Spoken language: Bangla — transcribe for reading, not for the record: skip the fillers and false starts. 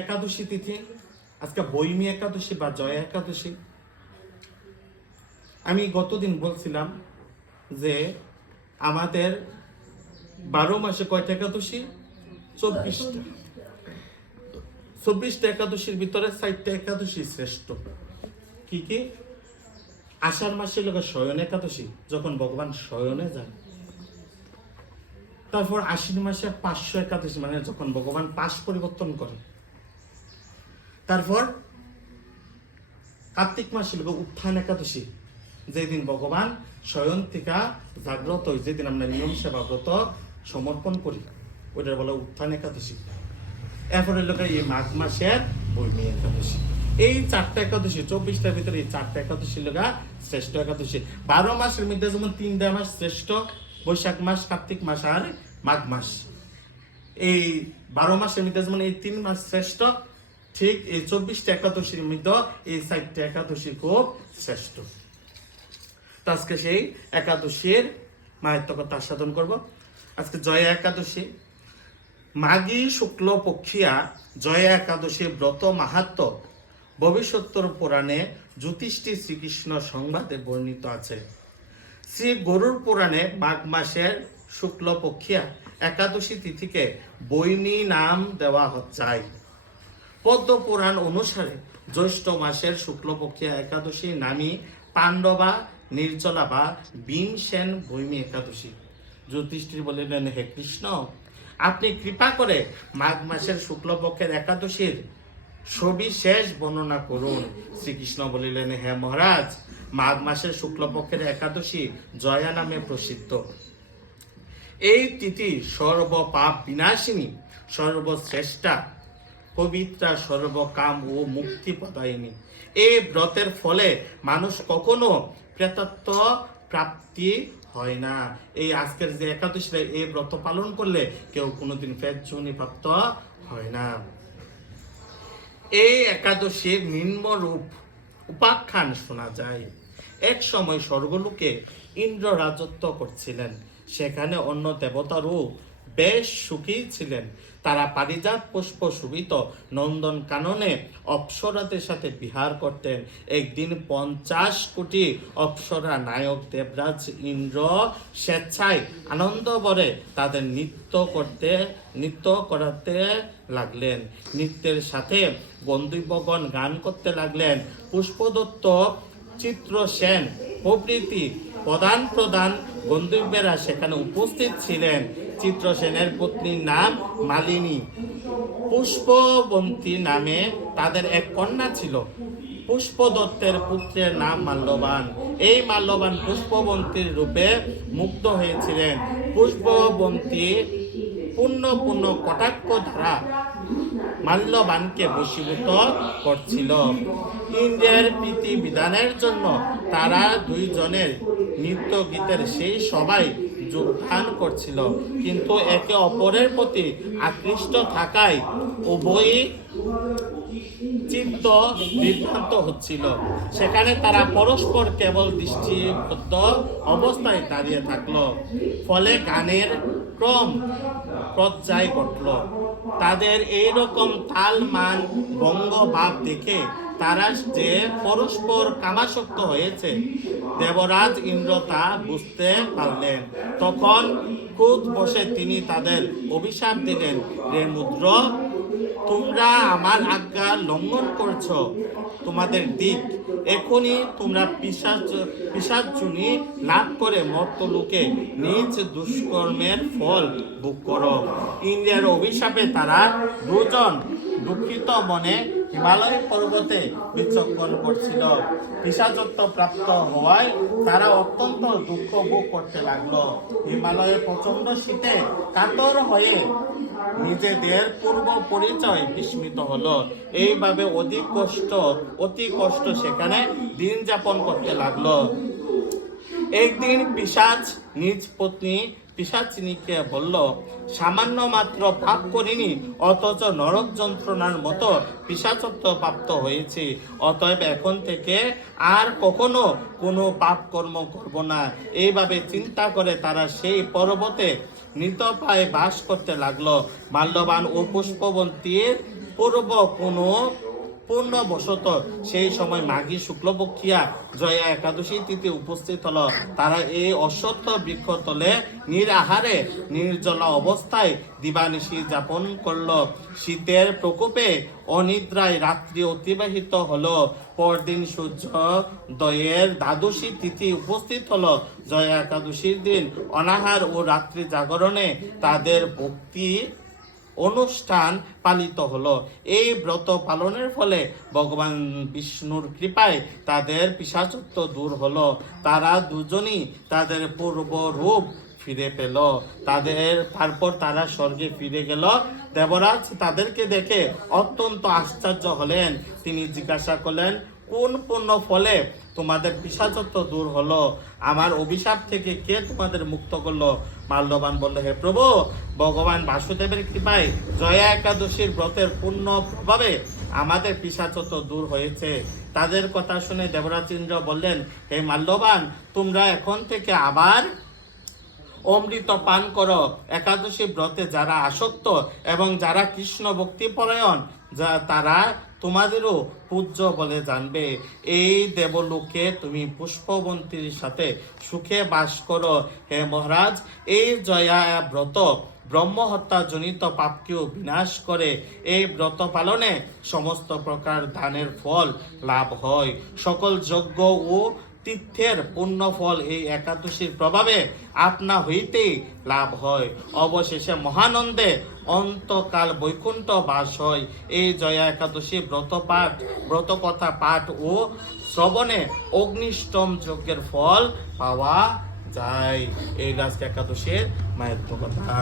একাদশী তিথি, আজকে বৈমী একাদশী বা জয়া একাদশী। আমি গতদিন বলছিলাম যে আমাদের 12 মাসে কয়টা একাদশী? 24টা। 24টা একাদশীর ভিতরে 4টা একাদশী শ্রেষ্ঠ। কি কি? আষাঢ় মাসের লোক শয়ন একাদশী, যখন ভগবান শয়নে যান। তারপর আশ্বিন মাসে 500 একাদশী, মানে যখন ভগবান পাশ পরিবর্তন করে। তারপর কার্তিক মাসে লোক উত্থান একাদশী, যেদিন ভগবান শয়ন থেকে জাগ্রত হয়, যেদিন আমরা নিয়ম সেবা ব্রত সমর্পণ করি, ওইটার বলে উত্থান একাদশী। এরপরে লোক এই মাঘ মাসের বৈমী একাদশী। এই 4টা একাদশী, 24টার ভিতরে এই 4টা একাদশী লোকা শ্রেষ্ঠ একাদশী। 12 মাসের মধ্যে যেমন 3টা মাস শ্রেষ্ঠ, বৈশাখ মাস, কার্তিক মাস আর মাঘ মাস। এই 12 মাসের মধ্যে যেমন এই 3 মাস শ্রেষ্ঠ, ঠিক এই 24টা একাদশীর মধ্যে এই 4টা একাদশী খুব শ্রেষ্ঠ। তো আজকে সেই একাদশীর মাহাত্ম্য কথা সাধন করব। আজকে জয়া একাদশী, মাঘী শুক্ল পক্ষিয়া জয়া একাদশী ব্রত মাহাত্ম্য ভবিষ্যত্তর পুরাণে জ্যোতিষ্ঠী শ্রীকৃষ্ণ সংবাদে বর্ণিত আছে। শ্রী গরুর পুরাণে মাঘ মাসের শুক্ল পক্ষিয়া একাদশী তিথিকে বৈমী নাম দেওয়া যায়। পদ্ম পুরাণ অনুসারে জ্যৈষ্ঠ মাসের শুক্লপক্ষিয়া একাদশী নামই পাণ্ডবা, নির্জলা বা ভীমসেন বৈমী একাদশী। যুধিষ্ঠির বলিলেন, হে কৃষ্ণ, আপনি কৃপা করে মাঘ মাসের শুক্লপক্ষের একাদশীর সবিশেষ বর্ণনা করুন। শ্রীকৃষ্ণ বলিলেন, হে মহারাজ, মাঘ মাসের শুক্লপক্ষের একাদশী জয়া নামে প্রসিদ্ধ। এই তিথি সর্বপাপ বিনাশিনী, সর্বশ্রেষ্ঠা, পবিত্রা, সর্বকাম ও মুক্তি প্রদায়িনী। এই ব্রতের ফলে মানুষ কখনো প্রেতত্ব প্রাপ্তি হয় না। এই আজকের যে একাদশী, এই ব্রত পালন করলে কেউ কোনোদিন প্রেতযোনি প্রাপ্ত হয় না। এই একাদশীর নিম্ন রূপ উপাখ্যান শোনা যায়। এক সময় স্বর্গলোকে ইন্দ্র রাজত্ব করছিলেন। সেখানে অন্য দেবতারও বেশ সুখী ছিলেন। তারা পারিজাত পুষ্প শোভিত নন্দন কাননে অপ্সরাদের সাথে বিহার করতেন। একদিন 50 কোটি অপ্সরা নায়ক দেবরাজ ইন্দ্র স্বেচ্ছায় আনন্দ ভরে তাদের নৃত্য করাতে লাগলেন। নৃত্যের সাথে গন্ধর্বগণ গান করতে লাগলেন। পুষ্পদত্ত, চিত্রসেন প্রভৃতি প্রধান গন্ধর্বেরা সেখানে উপস্থিত ছিলেন। চিত্রসেনের পত্নীর নাম মালিনী, পুষ্পবন্তী নামে তাদের এক কন্যা ছিল। পুষ্পদত্তের পুত্রের নাম মাল্যবান। এই মাল্যবান পুষ্পবন্তীর রূপে মুগ্ধ হয়েছিলেন। পুষ্পবন্তী পূর্ণ কটাক্ষ দ্বারা মাল্যবানকে বশীভূত করছিল। ইন্দ্রের প্রীতি বিধানের জন্য তারা দুইজনের নৃত্য গীতের সেই সবাই যোগদান করছিল, কিন্তু একে অপরের প্রতি আকৃষ্ট থাকায় উভয়ই চিত্ত বিভ্রান্ত হচ্ছিল। সেখানে তারা পরস্পর কেবল দৃষ্টিবদ্ধ অবস্থায় দাঁড়িয়ে থাকলো। ফলে গানের ক্রম পর্যায় ঘটল। তাদের এইরকম তাল মান ভঙ্গ ভাব দেখে তারা যে পরস্পর কামাসক্ত হয়েছে, দেবরাজ ইন্দ্র তা বুঝতে পারলেন। তখন ক্রোধ বসে তিনি তাদের অভিশাপ দিলেন, রে মুদ্র, তোমরা আমার আজ্ঞা লঙ্ঘন করছো। তোমাদের দিক এখনই তোমরা পিশাচযোনি লাভ করে মর্তলোকে নিজ দুষ্কর্মের ফল ভোগ করো। ইন্দ্রের অভিশাপে তারা দুজন দুঃখিত মনে হিমালয় পর্বতে বিচক্ষণ করছিল। পিশাচত্ব প্রাপ্ত হওয়ায় তারা অত্যন্ত দুঃখ ভোগ করতে লাগলো। হিমালয়ে প্রচন্ড শীতে কাতর হয়ে নিজেদের পূর্ব পরিচয় বিস্মৃত হলো। এইভাবে অতি কষ্ট সেখানে দিন যাপন করতে লাগলো। একদিন পিশাচ নিজ পত্নী পিশাচিনীকে বলল, সামান্য মাত্র পাপ করিনি, অথচ নরক যন্ত্রণার মতো পিশাচত্ব প্রাপ্ত হয়েছি। অতএব এখন থেকে আর কখনো কোনো পাপ কর্ম করব না। এইভাবে চিন্তা করে তারা সেই পর্বতে নিতপায়ে বাস করতে লাগলো। মাল্যবান ও পুষ্পবন্তীর পূর্ব কোনো পূর্ণবশত সেই সময় মাঘী শুক্লপক্ষিয়া জয়া একাদশী তিথি উপস্থিত হলো। তারা এই অশ্বত্থ বৃক্ষ তলে নিরাহারে নির্জলা অবস্থায় দিবানিশি যাপন করলো। শীতের প্রকোপে অনিদ্রায় রাত্রি অতিবাহিত হলো। পরদিন সূর্যোদয়ের দ্বাদশী তিথি উপস্থিত হলো। জয়া একাদশীর দিন অনাহার ও রাত্রি জাগরণে তাদের ভক্তি অনুষ্ঠান পালিত হলো। এই ব্রত পালনের ফলে ভগবান বিষ্ণুর কৃপায় তাদের পিশাচত্ব দূর হলো। তারা দুজনই তাদের পূর্ব রূপ ফিরে পেল। তারপর তারা স্বর্গে ফিরে গেল। দেবরাজ তাদেরকে দেখে অত্যন্ত আশ্চর্য হলেন। তিনি জিজ্ঞাসা করলেন, কোন পুণ্য ফলে তোমাদের পিশাচত্ব দূর হলো? আমার অভিশাপ থেকে কে তোমাদের মুক্ত করলো? মাল্যবান বলল, হে প্রভু, ভগবান বাসুদেবের কৃপায় জয়া একাদশীর ব্রতের পূর্ণ প্রভাবে আমাদের পিশাচত্ব দূর হয়েছে। তাদের কথা শুনে দেবরাজ ইন্দ্র বললেন, হে মাল্যবান, তোমরা এখন থেকে আবার অমৃত পান করো। একাদশী ব্রতে যারা আসক্ত এবং যারা কৃষ্ণ ভক্তি পরায়ণ তারা তোমাদেরও পূজ্য বলে জানবে। এই দেবলোকে তুমি পুষ্পবন্তীর সাথে সুখে বাস করো। হে মহারাজ, এই জয়া ব্রত ব্রহ্মহত্যা জনিত পাপকেও বিনাশ করে। এই ব্রত পালনে সমস্ত প্রকার দানের ফল লাভ হয়। সকল যজ্ঞ ও তীর্থের পুণ্য ফল এই একাদশীর প্রভাবে আপনা হইতেই লাভ হয়। অবশেষে মহানন্দে অন্তকাল বৈকুণ্ঠ বাস হয়। এই জয়া একাদশী ব্রত কথা পাঠ ও শ্রবণে অগ্নিষ্টম যজ্ঞের ফল পাওয়া যায়। এই আজকে একাদশীর মাহাত্ম্য কথা।